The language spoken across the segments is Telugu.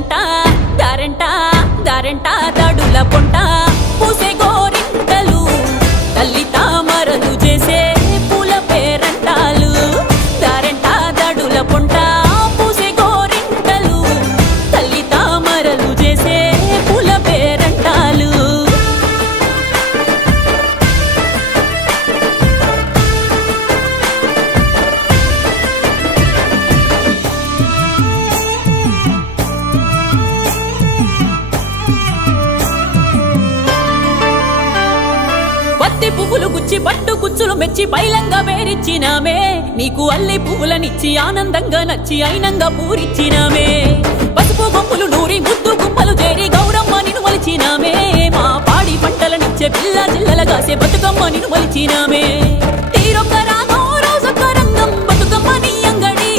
దారంట దారంట దారంట దాడుల పొంట పూసే గోరింటలు తల్లి తామరలు చేసే పూల పేరంటాలు దారంట దాడుల పొంట పూసే గోరింటలు తల్లి తామరలు చేసే పూల పేరంటాలు పత్తి పువ్వులు గుచ్చి పట్టు గుచ్చులు మెచ్చి పైలంగా వేరిచ్చినామే నీకు అల్లి పువ్వులనిచ్చి ఆనందంగా నచ్చి అయినంగా పూరిచ్చినామే పసుపు గొప్పలు నూరి ముద్దు గుమ్మలు చేరి గౌరమ్మ నిన్ను మలిచినామే మా పాడి పంటలనిచ్చే పిల్ల జిల్లల కాసే బతుకమ్మ నిన్ను మలిచినామే తీరొక్క రాగం రోజొక్క రంగం బతుకమ్మ నీ అంగడి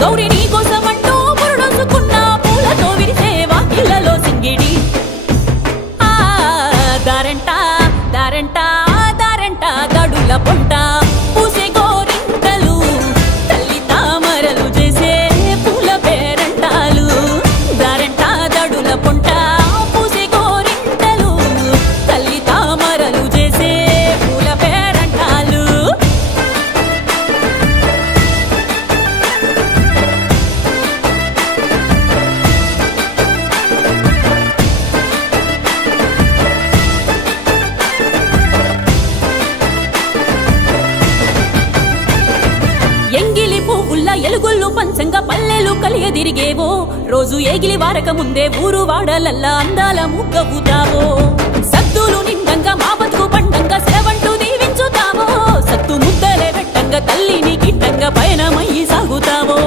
గౌరి నీ కోసమంటూ మురుడోసుకున్న పూలతో విరిసే వాకిళ్లలో సింగిడి దారంట దారంట దారంట దడుల పొంట పూసే గోరింటలు తల్లి తామరలు చేసే పూల పేరంటాలు దారంట దడుల పొంట పూసే గోరింటలు తల్లి తామరలు చేసే పూల పేరంటాలు ఎంగిలి పువ్వుల్ల ఎలుగుళ్ళు పంచంగా పల్లెలు కలియదిరిగేవో రోజు ఏగిలి వారక ముందే ఊరు వాడలల్లా అందాల ముగ్గవుతావో సద్దులు నిండంగా మా బతుకు పండంగా సెలవంటూ దీవించుతావో సత్తు ముద్దలే పెట్టంగా తల్లిని గిట్టంగా పయనమయ్యి సాగుతావో